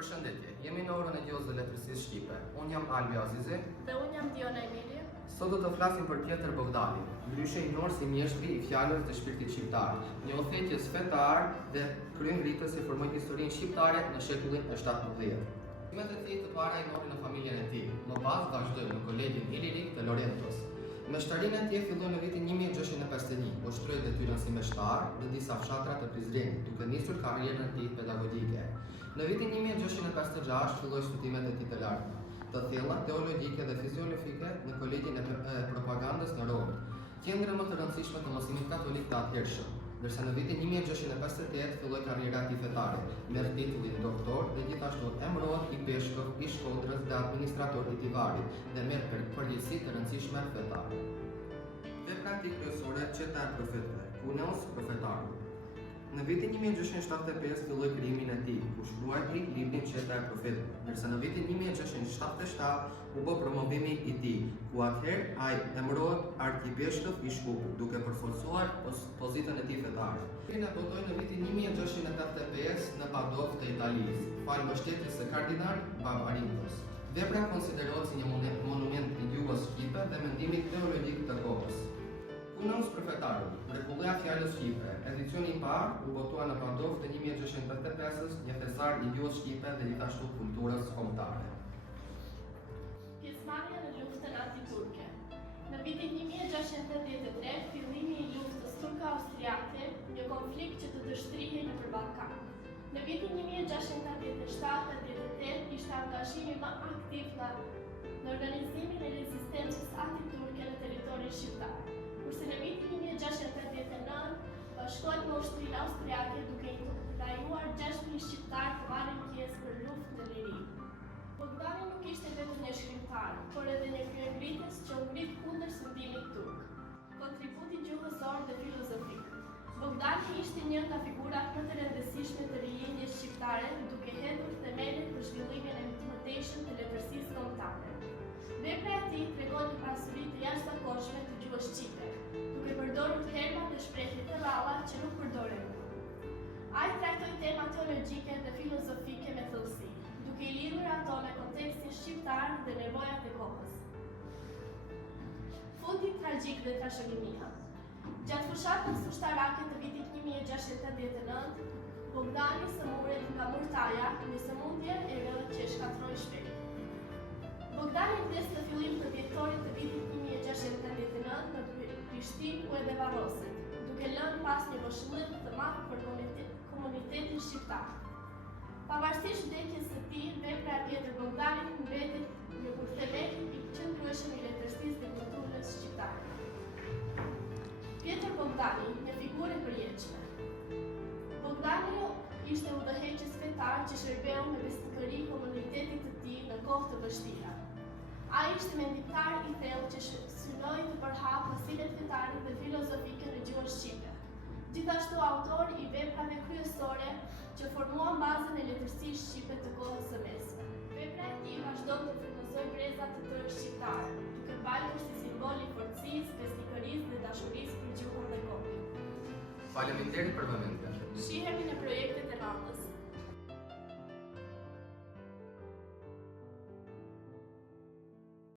Përshëndetje, jemi në orën e gjuhës dhe letërsisë shqipe. Unë jam Albi Azizi. Dhe unë jam Diona Emili. Sot do të flasim për Pjetër Bogdani, ndryshe i njohur si mjeshtri i fjalës dhe shpirtit shqiptar, një udhëheqës fetar dhe kryenngritës që formoi historinë shqiptare në shekullin e 17. Fillimet e tij të para i mori në familjen e tij, më pas vazhdoi në kolegjin Ilirik të Lorentos. Meshtarinë e tij filloi në vitin 1651, ushtroi detyrën si meshtar në disa fshatra të Prizrenit, duke nisur karrierën e tij pedagogjike. Në vitin 1656 filloi studimet e tij të larta, të thella teologjike dhe fiziologike në kolegjin e propagandës në Rom, qendër më të rëndësishme të mësimit katolik të atëhershëm. Ndërsa në vitin 1658 filloi karriera e tij fetare, merr titullin doktor dhe gjithashtu emërohet i peshkov, i Shkodrës dhe administrator i Tivarit dhe merr përgjegjësi të rëndësishme fetare. Vepra e tij kryesore Qeta e Profetëve, Cuneus Prophetarum. Në vitin 1675 filloi krijimin e tij, ku shkruaj librin Qeta e Profetëve, ndërsa në vitin 1677 u bë promovimi i tij, ku atëherë ai emërohet arkipeshkov i Shkuput, duke përforcuar pozitën e tij fetare. Ai botoi në vitin 1685 në Padov të Italisë, fal mbështetjes së kardinal Barbarintos. Vepra konsiderohet si një monument i gjuhës shqipe dhe mendimit teologjik të kohës. Cuneus Prophetarum, mrekullia e fjalës shqipe, edicioni i parë u botua në Padov të 1685-s, një thesar i gjuhës shqipe dhe gjithashtu kulturës kombëtare. Pjesëmarrja në luftën antiturke. Në vitin 1683, fillimi i luftës turko-austriake, një konflikt që të dështrihej nëpër Ballkan. Në vitin 1687-88 ishte angazhimi më aktiv në organizimin e rezistencës antiturke në territorin shqiptar. Kurse në vitin 1689 bashkohet me ushtrinë austriake duke i ndajuar 6.000 shqiptarë të marrin pjesë për luftë në liri. Bogdani nuk ishte vetëm një shkrimtar, por edhe një kryenngritës që u ngrit kundër sundimit turk. Kontributi gjuhësor dhe filozofik. Bogdani ishte një nga figurat më të rëndësishme të rinjtjes shqiptare, duke hedhur themelin për zhvillimin e mëtejshëm të letërsisë kombëtare. Vepra e tij tregon një pasuri të jashtëzakonshme të gjuhës shqipe, duke përdorur terma dhe shprehje të rralla që nuk përdoren më. Ai trajtoi tema teologjike dhe filozofike me thellësi, duke i lidhur ato me kontekstin shqiptar dhe nevojat e kohës. Fundi tragjik dhe trashëgimia. Gjatë fushatës ushtarake të vitit 1689, Bogdani sëmuret nga Murtaja, një sëmundje e rrëdhë që e shkatroi shpejt. Bogdani vdes në fillim të dhjetorit të vitit 1689 në Prishtinë ku edhe varroset, duke lënë pas një vëshillim të madh për komunitetin shqiptar. Pavarësisht vdekjes së tij, vepra e Pjetër Bogdanit mbetet një themel i qëndrueshëm i letërsisë dhe kulturës shqiptare. Pjetër Bogdani, një figurë e përjetshme. Bogdani ishte udhëheqës fetar që shërbeu me besnikëri komunitetit të tij në kohë të vështira. Ai ishte mendimtar i thellë që synoi të përhapë mësimet fetare dhe filozofike në gjuhën shqipe. Gjithashtu autor i veprave kryesore që formuan bazën e letërsisë shqipe të kohës së mesme. Vepra e tij vazhdon të frymëzojë brezat të tërë shqiptar, duke mbajtur si simbol i forcisë, besnikërisë dhe dashurisë për gjuhën dhe kokën. Faleminderit për vëmendjen. Shihemi në projektet